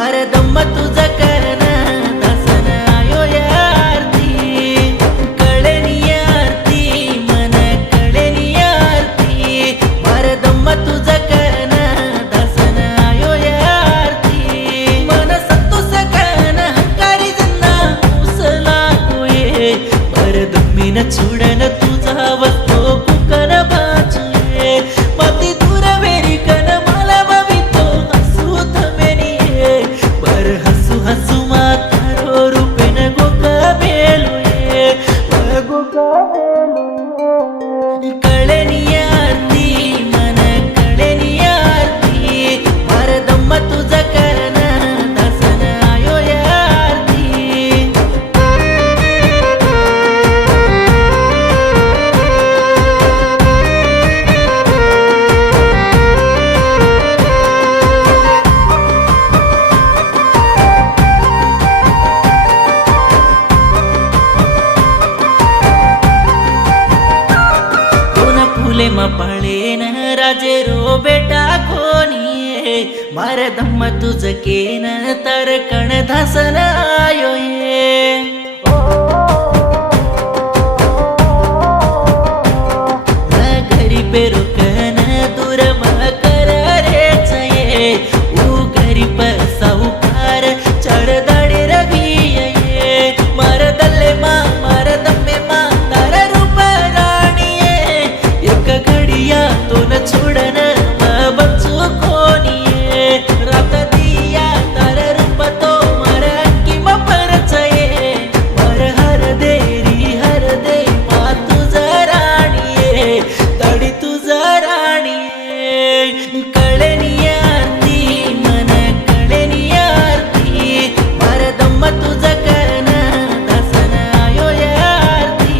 मार दम्म तुझा करण दासन आयो यारती कळेनी यारती मन कळेनी यारती मार दम्म तुझा करण दासन आयो यारती मन संतोष करण हंकारी जन्ना उसला गोये मार दम्मीन चुडन तुझा वस्तो कुकन बाचुये मती दूर वेरी कन मला बवितो हसू थमेनिये बर हसू हसू मातारो रूपेन गोका बेलुये गोका बेलुये कळेनी यारती मन कळेनी यारती मार दम्म तुझा करण दासन आयो यारती फुले मपाळेन राजे रो बेटा कोणी मार दम्म तुझ केन तर कण धासन आयो ये घरी पेरू कन दूर कर रेच ये ऊ घरी पर साऊकार चढदाडे रवी ये मार दल्ले मा मार दम्मे मा तार रूप राणी एक घडिया तो न छोडन बच्चू कोणी रात दिया तार रूप तो मार अंकी परच ये मार हर दे मा तुझा राणी तडी तुझा राणी कळेनी यारती मन कळेनी यारती मार दम्म तुझा करण दासन आयो यारती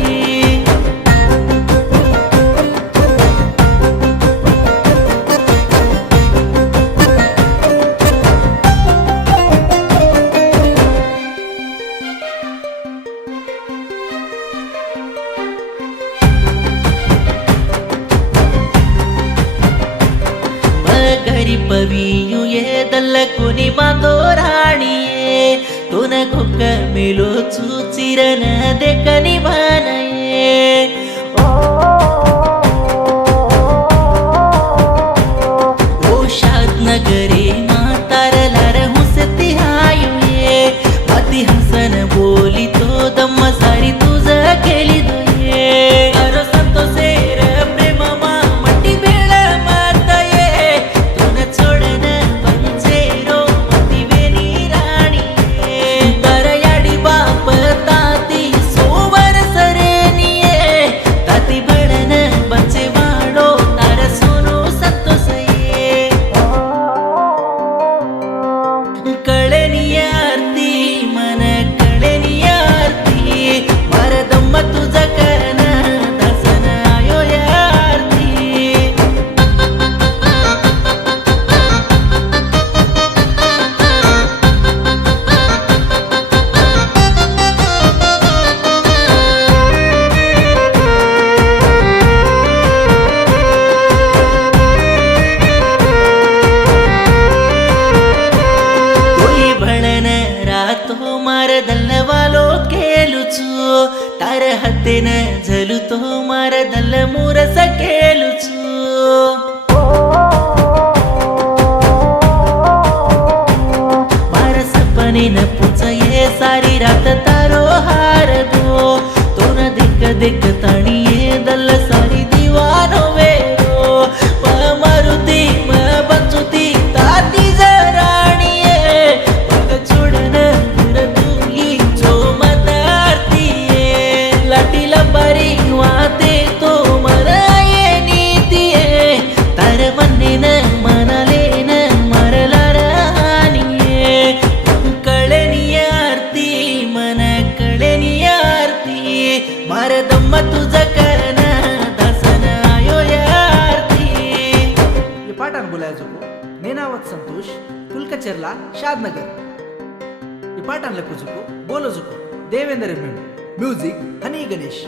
घरी पवियु ये दल्ल कोणी मातो राणी तोन घोक मेलो चुचिरन देखनी भानये ओ शाद नगरे मातार लार हुसती हायु ये मती हसन बोली तो दम्म सारी तुझ केली दोये अरो संतोषेर प्रेम मा मटी बेळ माताये तोन छोडन पंचेरो मती वेनी राणी तर याडी बाप ताती सोवर सरेनिये ताती बळन बचे वाडो तार सोनू संतोषये कळेनी यारती मन कळेनी यारती मार दम्म तुझा करण दासन आयो यारती कोई भळन रातो मार दल्लवालो केलुचु तार हतेन झलु तो मार दल्ल मुरस केलुचु मार सपनेन पुचये सारी रात तारो हार दो तोन देख तणिये दल्ल सारी दीवानो वेरो मारुती बंचुती ताती जराणिये पग छोडन दूर तुली जो मतारतीये लाटीला बारी वाते तो मराये नीतिये तार मन्नेन मनालेन मारला राणिये कळेनी यारती मन कळेनी यारती मार दम्म तुझा करण दासन आयो यारती ये पाठान बोलायचो नेनावत संतोष कुलकचेरला शादनगर ये पाठान लखुजुको बोलोजुको देवेंद्र मेमू म्यूजिक हनी गणेश